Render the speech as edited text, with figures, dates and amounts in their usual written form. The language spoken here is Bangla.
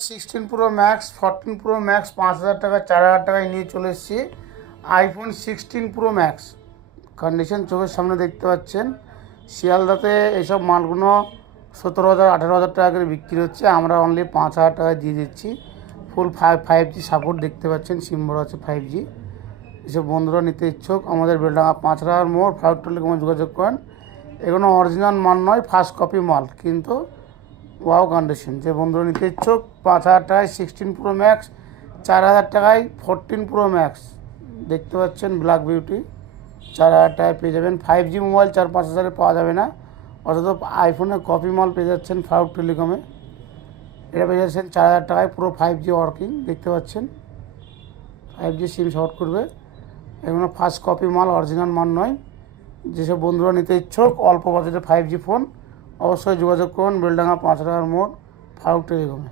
16 Pro Max 14 Pro Max 5,000 টাকা 4,000 টাকায় নিয়ে চলে এসেছি iPhone 16 Pro Max কন্ডিশন চোখের সামনে দেখতে পাচ্ছেন। শিয়ালদাতে এইসব মালগুলো 17,000 18,000 টাকা করে বিক্রি হচ্ছে, আমরা অনলি 5,000 টাকায় দিয়ে দিচ্ছি। ফুল 5G সাপোর্ট দেখতে পাচ্ছেন, সিম বড় আছে 5G। এসব বন্ধুরা নিতে ইচ্ছুক আমাদের বেলডাঙ্গা 5,000 মোড় ফাউড টেলিকমে যোগাযোগ করেন। এগুলো অরিজিনাল মাল নয়, ফার্স্ট কপি মাল, কিন্তু ওয়াও কন্ডিশন। যে বন্ধুরা নিতে ইচ্ছুক 5,000 টাকায় 16 Pro Max, 4,000 টাকায় 14 Pro Max দেখতে পাচ্ছেন ব্ল্যাক বিউটি 4,000 টাকায় পেয়ে যাবেন। 5G মোবাইল 4-5 হাজারে পাওয়া যাবে না, অথচ আইফোনের কপি মাল পেয়ে যাচ্ছেন ফাউড টেলিকমে। এটা পেয়ে যাচ্ছেন 4,000 টাকায়, পুরো 5G ওয়ার্কিং দেখতে পাচ্ছেন। 5G সিম শর্ট করবে, এগুলো ফার্স্ট কপি মাল, অরিজিনাল মাল নয়। যেসব বন্ধুরা নিতে ইচ্ছুক অল্প বাজেটে 5G ফোন অবশ্যই যোগাযোগ করুন বেলডাঙ্গা 5,000 মোড় ফাউড টেলিকমে।